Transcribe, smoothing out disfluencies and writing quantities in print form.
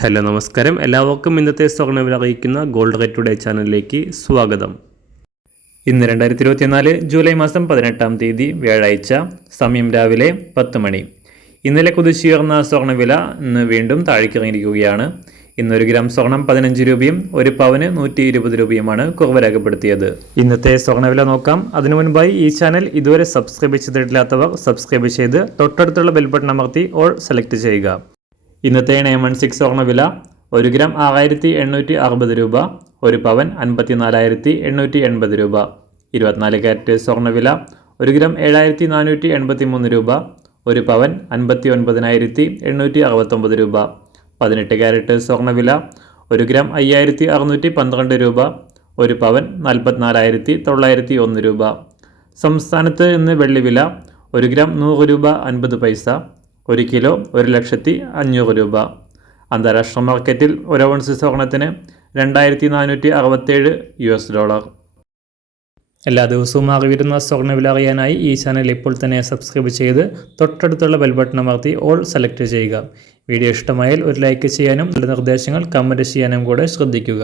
Hello നമസ്കാരം, എല്ലാവർക്കും ഇന്നത്തെ സ്വർണ്ണവില അറിയിക്കുന്ന ഗോൾഡ് റേറ്റ് ടുഡേ ചാനലിലേക്ക് സ്വാഗതം. ഇന്ന് 2024 ജൂലൈ മാസം 18-ാം തീയതി വ്യാഴാഴ്ച, സമയം രാവിലെ 10 മണി. ഇന്നലെ കുതിച്ചുയർന്ന സ്വർണ്ണവില ഇന്ന് വീണ്ടും താഴേക്കിറങ്ങിയിരിക്കുകയാണ്. ഇന്ന് 1 ഗ്രാം സ്വർണം 15 രൂപയും 1 പവന് 120 രൂപയുമാണ് കുറവ് രേഖപ്പെടുത്തിയത്. ഇന്നത്തെ സ്വർണ്ണവില നോക്കാം. അതിനു മുൻപായി ഈ ചാനൽ ഇതുവരെ സബ്സ്ക്രൈബ് ചെയ്തിട്ടില്ലാത്തവർ സബ്സ്ക്രൈബ് ചെയ്ത് തൊട്ടടുത്തുള്ള ബെൽ ബട്ടൺ അമർത്തി ഓൾ സെലക്ട് ചെയ്യുക. ഇന്നത്തെ 916 സ്വർണ്ണവില 1 ഗ്രാം 6860 രൂപ, 1 പവൻ 54,880 രൂപ. 24 കാരറ്റ് സ്വർണ്ണവില 1 ഗ്രാം 7483 രൂപ, 1 പവൻ 59,869 രൂപ. 18 കാരറ്റ് സ്വർണ്ണവില 1 ഗ്രാം 5612 രൂപ, 1 പവൻ 44,901 രൂപ. സംസ്ഥാനത്ത് ഇന്ന് വെള്ളിവില 1 ഗ്രാം 100 രൂപ 50 പൈസ, 1 കിലോ 1,05,000 രൂപ. അന്താരാഷ്ട്ര മാർക്കറ്റിൽ 1 ഔൺസ് സ്വർണത്തിന് $2,467. എല്ലാ ദിവസവും അറിവിരുന്ന സ്വർണ്ണവില അറിയാനായി ഈ ചാനൽ ഇപ്പോൾ തന്നെ സബ്സ്ക്രൈബ് ചെയ്ത് തൊട്ടടുത്തുള്ള ബെൽ ബട്ടൺ അമർത്തി ഓൾ സെലക്ട് ചെയ്യുക. വീഡിയോ ഇഷ്ടമായാൽ ഒരു ലൈക്ക് ചെയ്യാനും നല്ല നിർദ്ദേശങ്ങൾ കമൻറ്റ് ചെയ്യാനും കൂടെ ശ്രദ്ധിക്കുക.